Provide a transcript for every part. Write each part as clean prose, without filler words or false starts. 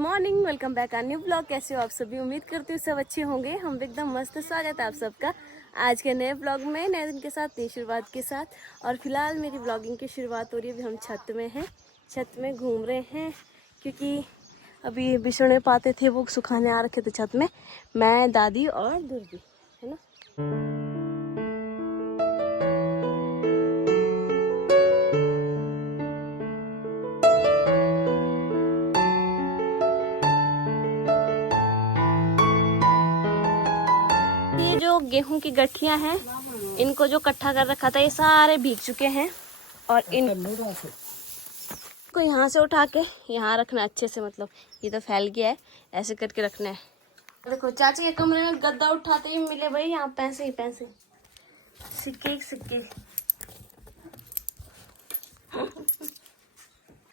Morning, welcome back आ new blog. कैसे हो आप सभी? उम्मीद करती हूँ सब अच्छे होंगे। हम एकदम मस्त। स्वागत है आप सबका आज के नए ब्लॉग में, नए दिन के साथ, नई शुरुआत के साथ। और फिलहाल मेरी ब्लॉगिंग की शुरुआत हो रही है। अभी हम छत में हैं, छत में घूम रहे हैं क्योंकि अभी बिछड़े पाते थे वो सुखाने आ रखे थे छत में, मैं, दादी और दुर्गी, है ना। ये जो गेहूं की गठियां हैं, इनको जो इकट्ठा कर रखा था, ये सारे भीग चुके हैं। और इनको यहाँ से उठा के यहाँ रखना अच्छे से, मतलब ये तो फैल गया है, ऐसे करके रखना है। देखो चाची के कमरे में गद्दा उठाते ही मिले भाई यहाँ पैसे ही पैसे, सिक्के ही सिक्के।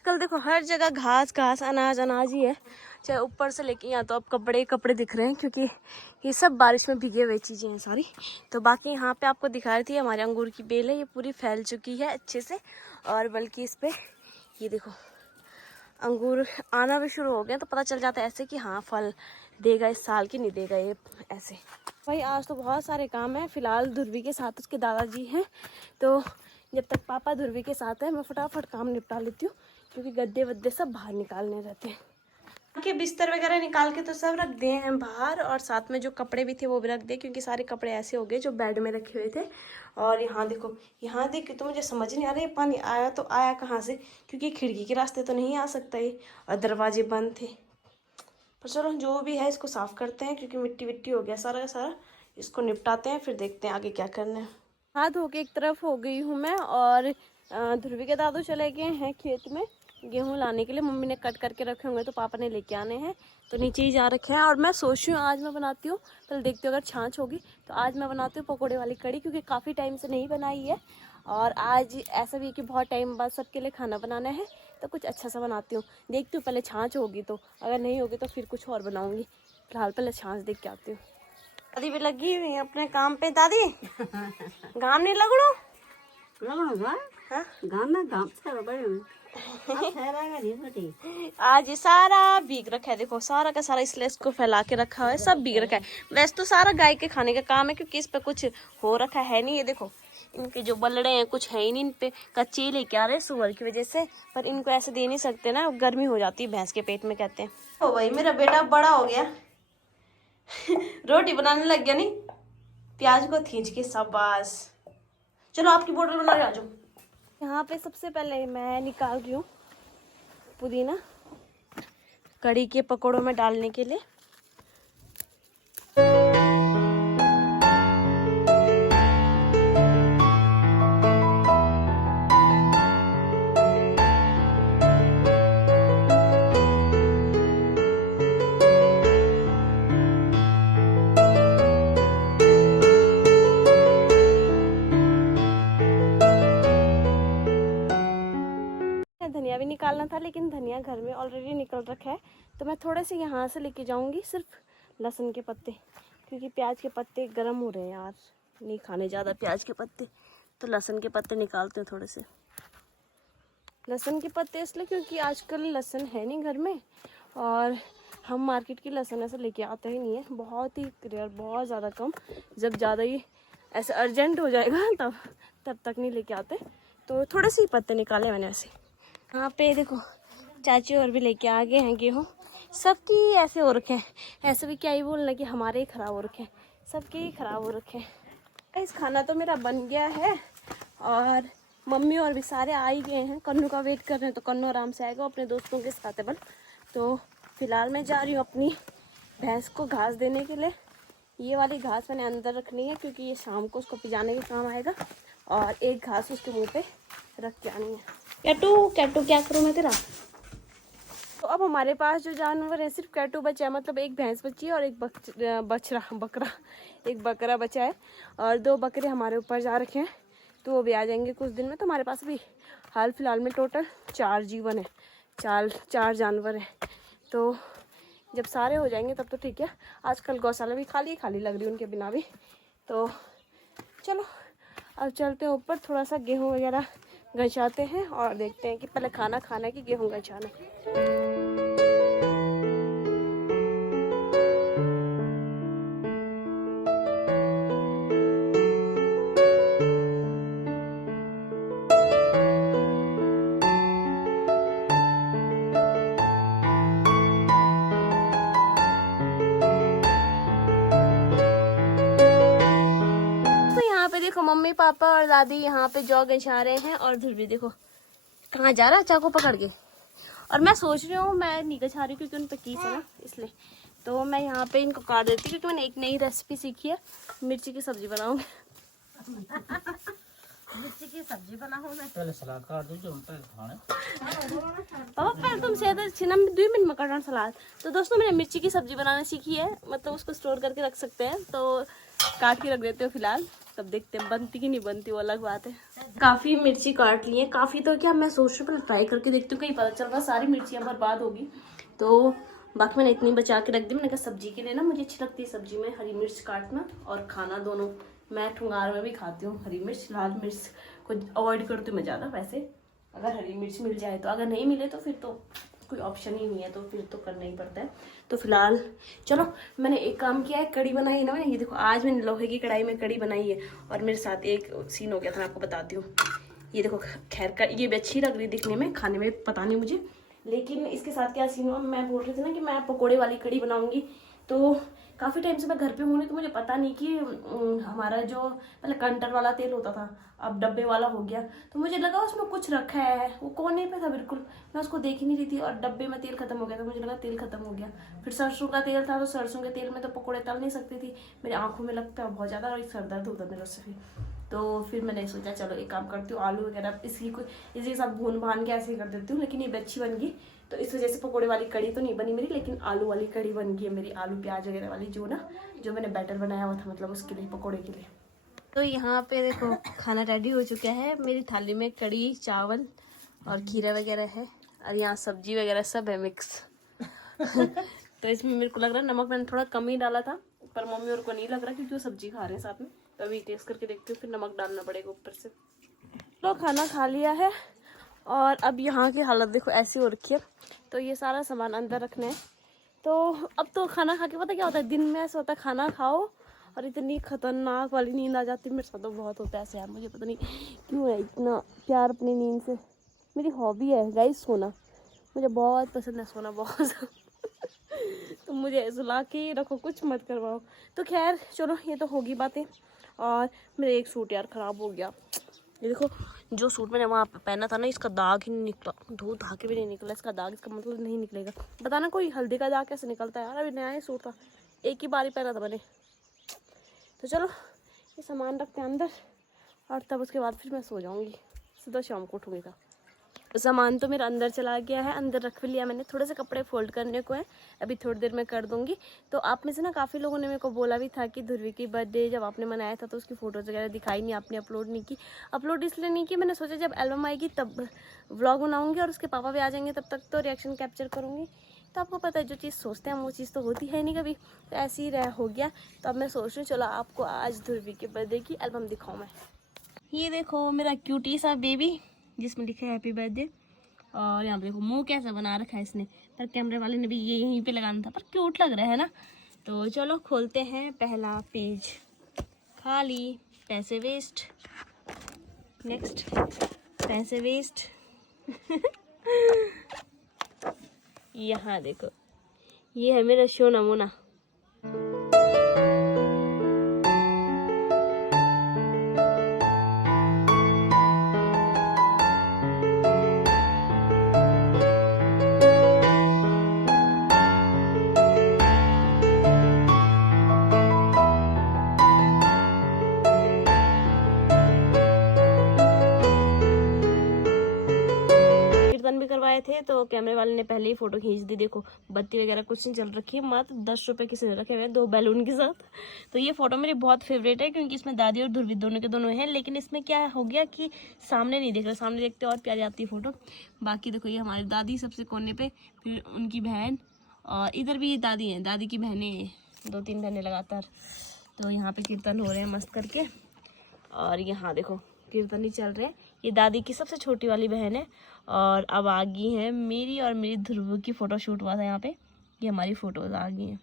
कल देखो हर जगह घास घास, अनाज अनाज ही है, चाहे ऊपर से लेके यहाँ तो अब कपड़े कपड़े दिख रहे हैं क्योंकि ये सब बारिश में भीगे हुए चीजें हैं सारी। तो बाकी यहाँ पे आपको दिखा रही थी हमारे अंगूर की बेल है, ये पूरी फैल चुकी है अच्छे से। और बल्कि इस पे ये देखो अंगूर आना भी शुरू हो गया, तो पता चल जाता है ऐसे कि हाँ फल देगा इस साल की, नहीं देगा ये ऐसे। भाई आज तो बहुत सारे काम है। फिलहाल ध्रुवी के साथ उसके दादाजी हैं, तो जब तक पापा ध्रुवी के साथ है मैं फटाफट काम निपटा लेती हूँ क्योंकि गद्दे वद्दे सब बाहर निकालने रहते हैं। के बिस्तर वगैरह निकाल के तो सब रख दिए हैं बाहर, और साथ में जो कपड़े भी थे वो भी रख दिए क्योंकि सारे कपड़े ऐसे हो गए जो बेड में रखे हुए थे। और यहाँ देखो, यहाँ देख के तो मुझे समझ नहीं आ रहा है पानी आया तो आया कहाँ से, क्योंकि खिड़की के रास्ते तो नहीं आ सकता ये, और दरवाजे बंद थे। पर चलो जो भी है इसको साफ करते हैं क्योंकि मिट्टी विट्टी हो गया सारा का सारा, इसको निपटाते हैं फिर देखते हैं आगे क्या करना है। हाथ धो के एक तरफ हो गई हूँ मैं, और ध्रुवी के दादू चले गए हैं खेत में गेहूं लाने के लिए। मम्मी ने कट करके रखे होंगे तो पापा ने लेके आने हैं, तो नीचे ही जा रखे हैं। और मैं सोच रही हूँ आज मैं बनाती हूँ, पहले देखती हूँ अगर छाछ होगी तो आज मैं बनाती हूँ पकोड़े वाली कड़ी, क्योंकि काफ़ी टाइम से नहीं बनाई है। और आज ऐसा भी है कि बहुत टाइम बाद सबके लिए खाना बनाना है, तो कुछ अच्छा सा बनाती हूँ। देखती हूँ पहले छाछ होगी तो, अगर नहीं होगी तो फिर कुछ और बनाऊँगी। फिलहाल पहले छाछ देख के आती हूँ। दादी भी लगी हुई है अपने काम पे। दादी घाम नहीं लगड़ो आज ये सारा भीग रखा है, देखो सारा का सारा इसलिए इसको फैला के रखा हुआ है, सब भीग रखा है। वैसे तो सारा गाय के खाने का काम है क्योंकि इस पे कुछ हो रखा है नहीं। ये देखो इनके जो बलड़े हैं कुछ है ही नहीं, इन पे कच्चे लेके आ रहे हैं सुअर की वजह से, पर इनको ऐसे दे नहीं सकते ना, गर्मी हो जाती है भैंस के पेट में कहते हैं। ओ भाई मेरा बेटा बड़ा हो गया रोटी बनाने लग गया, नहीं प्याज को खींच के शाबाश। चलो आपकी बोतल बना रहे आ जाओ। यहाँ पे सबसे पहले मैं निकाल रही हूँ पुदीना कड़ी के पकौड़ों में डालने के लिए। धनिया भी निकालना था लेकिन धनिया घर में ऑलरेडी निकल रखा है, तो मैं थोड़े से यहाँ से लेके जाऊंगी सिर्फ लहसुन के पत्ते, क्योंकि प्याज के पत्ते गर्म हो रहे हैं यार, नहीं खाने ज़्यादा प्याज के पत्ते, तो लहसुन के पत्ते निकालते हैं थोड़े से। लहसुन के पत्ते इसलिए क्योंकि आजकल लहसुन है नहीं घर में, और हम मार्केट की लहसुन ऐसे लेके आते ही नहीं है, बहुत ही रेयर, बहुत ज़्यादा कम। जब ज़्यादा ही ऐसे अर्जेंट हो जाएगा तब तक नहीं लेके आते, तो थोड़े से ही पत्ते निकाले मैंने ऐसे। यहाँ पे देखो चाची और भी लेके आ गए हैं गेहूँ, सबकी ऐसे हो रखे हैं, ऐसे भी क्या ही बोलना कि हमारे ही ख़राब हो रखे हैं, सबके ही ख़राब हो रखे हैं। इस खाना तो मेरा बन गया है और मम्मी और भी सारे आ ही गए हैं, कन्नू का वेट कर रहे हैं, तो कन्नू आराम से आएगा अपने दोस्तों के साथ है बन। तो फिलहाल मैं जा रही हूँ अपनी भैंस को घास देने के लिए। ये वाली घास मैंने अंदर रखनी है क्योंकि ये शाम को उसको पिजाने के काम आएगा, और एक घास उसके मुँह पे रख के आनी है। कैटू कैटू क्या करूँ मैं तेरा। तो अब हमारे पास जो जानवर है सिर्फ कैटू बचा है, मतलब एक भैंस बची है और एक एक बकरा बचा है, और 2 बकरे हमारे ऊपर जा रखे हैं, तो वो भी आ जाएंगे कुछ दिन में। तो हमारे पास भी हाल फिलहाल में टोटल 4 जीवन है, 4 जानवर हैं। तो जब सारे हो जाएंगे तब तो ठीक है। आजकल गौशाला भी खाली खाली लग रही है उनके बिना भी। तो चलो अब चलते हैं ऊपर, थोड़ा सा गेहूँ वगैरह गंचाते हैं और देखते हैं कि पहले खाना खाना है कि गेहूँ गंचाना। मम्मी पापा और दादी यहाँ पे जौ गछा रहे हैं और ध्रुवी देखो कहाँ जा रहा है चाकू पकड़ के। और मैं सोच रही हूँ मैं नहीं गछा रही क्योंकि उन पे कीस है ना, इसलिए तो मैं यहाँ पे इनको काट देती हूँ क्योंकि मैंने एक नई रेसिपी सीखी है, मिर्ची की सब्जी बनाऊंगी। मिर्ची की सब्जी बनाऊं मैं, पहले सलाद काट दो जो उनका खाने। पापा पहले तुम सेहत छिना में 2 मिनट में काटना सलाद। तो दोस्तों मैंने मिर्ची की सब्जी बनाना सीखी है, मतलब उसको स्टोर करके रख सकते हैं, तो काट के रख देते हो फिलहाल, तब देखते हैं बनती कि नहीं बनती, वो अलग बात है। काफी मिर्ची काट ली है, काफी तो क्या मैं सोच रही हूँ पहले ट्राई करके देखती हूँ, कहीं पता चल रहा सारी मिर्चियाँ बर्बाद होगी, तो बाकी मैंने इतनी बचा के रख दी। मैंने कहा सब्जी के लिए ना मुझे अच्छी लगती है सब्जी में हरी मिर्च काटना और खाना दोनों। मैं ठुंगार में भी खाती हूँ हरी मिर्च, लाल मिर्च को अवॉइड करती हूँ मैं ज़्यादा वैसे, अगर हरी मिर्च मिल जाए तो, अगर नहीं मिले तो फिर तो कोई ऑप्शन ही नहीं है, तो फिर तो करना ही पड़ता है। तो फिलहाल चलो मैंने एक काम किया है, कड़ी बनाई है ना मैंने, ये देखो आज मैंने लोहे की कढ़ाई में कड़ी बनाई है। और मेरे साथ एक सीन हो गया था, मैं आपको बताती हूँ। ये देखो खैर का ये भी अच्छी लग रही है दिखने में, खाने में पता नहीं मुझे, लेकिन इसके साथ क्या सीन हुआ, मैं बोल रही थी ना कि मैं पकोड़े वाली कड़ी बनाऊंगी, तो काफ़ी टाइम से मैं घर पे हूँ नहीं, तो मुझे पता नहीं कि हमारा जो पहले कंटर वाला तेल होता था अब डब्बे वाला हो गया, तो मुझे लगा उसमें कुछ रखा है, वो कोने पे था बिल्कुल, मैं उसको देख ही नहीं रही थी और डब्बे में तेल खत्म हो गया था, मुझे लगा तेल खत्म हो गया। फिर सरसों का तेल था, तो सरसों के तेल में तो पकौड़े तल नहीं सकती थी, मेरी आंखों में लगता है बहुत ज़्यादा और सर दर्द होता मेरे उससे। तो फिर मैंने सोचा चलो एक काम करती हूँ, आलू वगैरह इसी सब भून भान के ऐसे ही कर देती हूँ, लेकिन ये भी अच्छी बन गई। तो इस वजह से पकोड़े वाली कड़ी तो नहीं बनी मेरी, लेकिन आलू वाली कड़ी बन गई है मेरी, आलू प्याज वगैरह वाली जो मैंने बैटर बनाया हुआ था, मतलब उसके लिए पकोड़े के लिए। तो यहाँ पे देखो खाना रेडी हो चुका है, मेरी थाली में कड़ी चावल और खीरा वगैरह है, और यहाँ सब्जी वगैरह सब है मिक्स। तो इसमें मेरे को लग रहा है नमक मैंने थोड़ा कम ही डाला था, पर मम्मी और को नहीं लग रहा क्योंकि वो सब्जी खा रहे हैं साथ में, तो अभी टेस्ट करके देखती हूँ, फिर नमक डालना पड़ेगा ऊपर से। तो खाना खा लिया है और अब यहाँ की हालत देखो ऐसी हो रखी है, तो ये सारा सामान अंदर रखना है। तो अब तो खाना खा के पता क्या होता है, दिन में ऐसा होता है खाना खाओ और इतनी खतरनाक वाली नींद आ जाती है, मेरे साथ तो बहुत होता है ऐसे यार, मुझे पता नहीं क्यों है इतना प्यार अपनी नींद से। मेरी हॉबी है गाइस सोना, मुझे बहुत पसंद है सोना, बहुत तो मुझे सुला के रखो, कुछ मत करवाओ। तो खैर चलो ये तो होगी बातें। और मेरा एक सूट यार ख़राब हो गया, ये देखो जो सूट मैंने वहाँ पे पहना था ना, इसका दाग ही नहीं निकला, 2 धागे भी नहीं निकला इसका दाग, इसका मतलब नहीं निकलेगा। बताना कोई हल्दी का दाग कैसे निकलता है यार, अभी नया ही सूट था, एक ही बारी पहना था मैंने। तो चलो ये सामान रखते हैं अंदर और तब उसके बाद फिर मैं सो जाऊँगी, सीधा शाम को उठूँगी। था सामान तो मेरा अंदर चला गया है, अंदर रख भी लिया मैंने, थोड़े से कपड़े फोल्ड करने को है, अभी थोड़ी देर में कर दूंगी। तो आप में से ना काफ़ी लोगों ने मेरे को बोला भी था कि ध्रुवी की बर्थडे जब आपने मनाया था तो उसकी फ़ोटोज़ वगैरह दिखाई नहीं, आपने अपलोड नहीं की। अपलोड इसलिए नहीं की, मैंने सोचा जब एल्बम आएगी तब व्लॉग बनाऊँगी और उसके पापा भी आ जाएंगे, तब तक तो रिएक्शन कैप्चर करूँगी। तो आपको पता है जो चीज़ सोचते हैं वो चीज़ तो होती है नहीं कभी, तो ऐसे ही रह हो गया। तो अब मैं सोच रही हूँ चलो आपको आज ध्रुवी के बर्थडे की एल्बम दिखाऊँ मैं। ये देखो मेरा क्यूटी सा बेबी जिसमें लिखा है हैप्पी बर्थडे, और यहाँ पे देखो मुंह कैसा बना रखा है इसने, पर कैमरे वाले ने भी ये यहीं पे लगाना था, पर क्यूट लग रहा है ना। तो चलो खोलते हैं पहला पेज, खाली पैसे वेस्ट, नेक्स्ट पैसे वेस्ट। यहाँ देखो ये है मेरा शो नमूना। भी करवाए थे तो कैमरे वाले ने पहले ही फोटो खींच दी, देखो बत्ती वगैरह कुछ नहीं चल रखी है, मात्र 10 रुपए किसी ने रखे हुए हैं 2 बैलून के साथ। तो ये फोटो मेरी बहुत फेवरेट है क्योंकि इसमें दादी और ध्रुवी दोनों के दोनों हैं, लेकिन इसमें क्या हो गया कि सामने नहीं देख रहे, सामने देखते और प्यारी आती है फोटो। बाकी देखो ये हमारी दादी सबसे कोने पे, फिर उनकी बहन, और इधर भी दादी है, दादी की बहनें 2-3 बहनें लगातार। तो यहाँ पे कीर्तन हो रहे हैं मस्त करके, और यहाँ देखो कीर्तन ही चल रहे हैं। ये दादी की सबसे छोटी वाली बहन है, और अब आ गई है मेरी और मेरी ध्रुव की फ़ोटो शूट हुआ था यहाँ पे, ये हमारी फ़ोटोज़ आ गई हैं।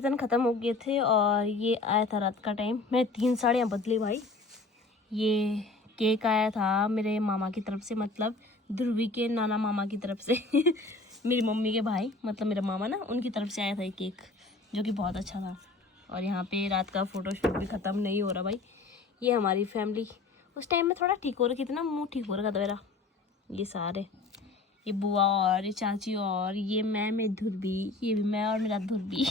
बर्तन ख़त्म हो गए थे और ये आया था रात का टाइम। मैं 3 साड़ियाँ बदली भाई। ये केक आया था मेरे मामा की तरफ से, मतलब ध्रुवी के नाना मामा की तरफ से मेरी मम्मी के भाई, मतलब मेरा मामा ना, उनकी तरफ से आया था ये केक, जो कि बहुत अच्छा था। और यहाँ पे रात का फ़ोटोशूट भी ख़त्म नहीं हो रहा भाई। ये हमारी फैमिली उस टाइम में थोड़ा ठीक हो रहा, कितना मुँह ठीक हो रहा था मेरा। ये सारे, ये बुआ और ये चाची और ये मैं ध्रुवी, ये भी मैं और मेरा ध्रुवी।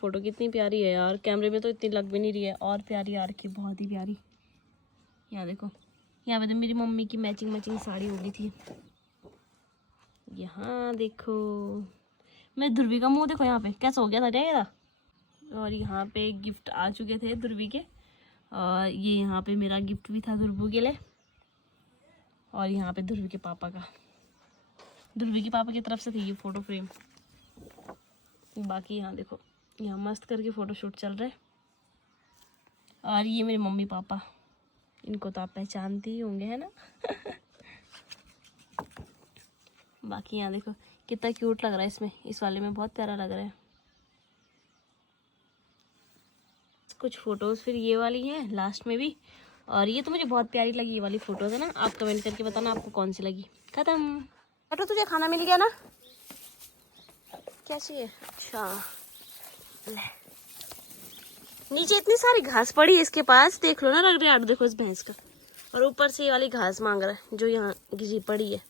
फ़ोटो कितनी प्यारी है यार, कैमरे में तो इतनी लग भी नहीं रही है, और प्यारी आ रखी, बहुत ही प्यारी। यहाँ देखो, यहाँ पे तो मेरी मम्मी की मैचिंग साड़ी हो गई थी। यहाँ देखो मैं ध्रुवी का मुंह देखो, यहाँ पे कैसा हो गया था जाएगा। और यहाँ पे गिफ्ट आ चुके थे ध्रुवी के, और ये यहाँ पे मेरा गिफ्ट भी था ध्रुवी के लिए, और यहाँ पे ध्रुवी के पापा का, ध्रुवी के पापा की तरफ से थी ये फ़ोटो फ्रेम। बाकी यहाँ देखो, यहाँ मस्त करके फ़ोटोशूट चल रहा है। और ये मेरे मम्मी पापा, इनको तो आप पहचानते ही होंगे, है ना। बाकी यहाँ देखो कितना क्यूट लग रहा है इसमें, इस वाले में बहुत प्यारा लग रहा है। कुछ फ़ोटोज़ फिर ये वाली हैं लास्ट में भी, और ये तो मुझे बहुत प्यारी लगी ये वाली फ़ोटोज़, है ना। आप कमेंट करके बताना आपको कौन सी लगी। ख़त्म। बटू तुझे खाना मिल गया ना, क्या चाहिए? अच्छा ले। नीचे इतनी सारी घास पड़ी है इसके पास, देख लो ना, रग रहा देखो इस भैंस का। और ऊपर से ये वाली घास मांग रहा है जो यहाँ गिरी पड़ी है।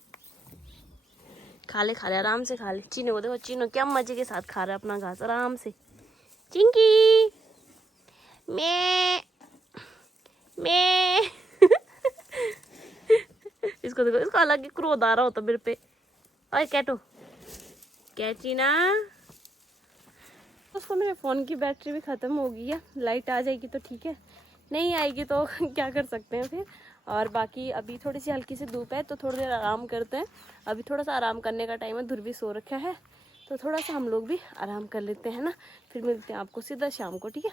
खा ले आराम से खा ले। चीनो को देखो, चीनो क्या मजे के साथ खा रहा है अपना घास आराम से। चिंकी मैं इसको देखो, इसको अलग ही क्रोध आ रहा होता मेरे पे। और कैटो कैची ना, उसको मेरे फ़ोन की बैटरी भी ख़त्म हो गई है। लाइट आ जाएगी तो ठीक है, नहीं आएगी तो क्या कर सकते हैं फिर। और बाकी अभी थोड़ी सी हल्की सी धूप है तो थोड़ी देर आराम करते हैं। अभी थोड़ा सा आराम करने का टाइम है, ध्रुवी सो रखा है तो थोड़ा सा हम लोग भी आराम कर लेते हैं ना। फिर मिलते हैं आपको सीधा शाम को, ठीक है।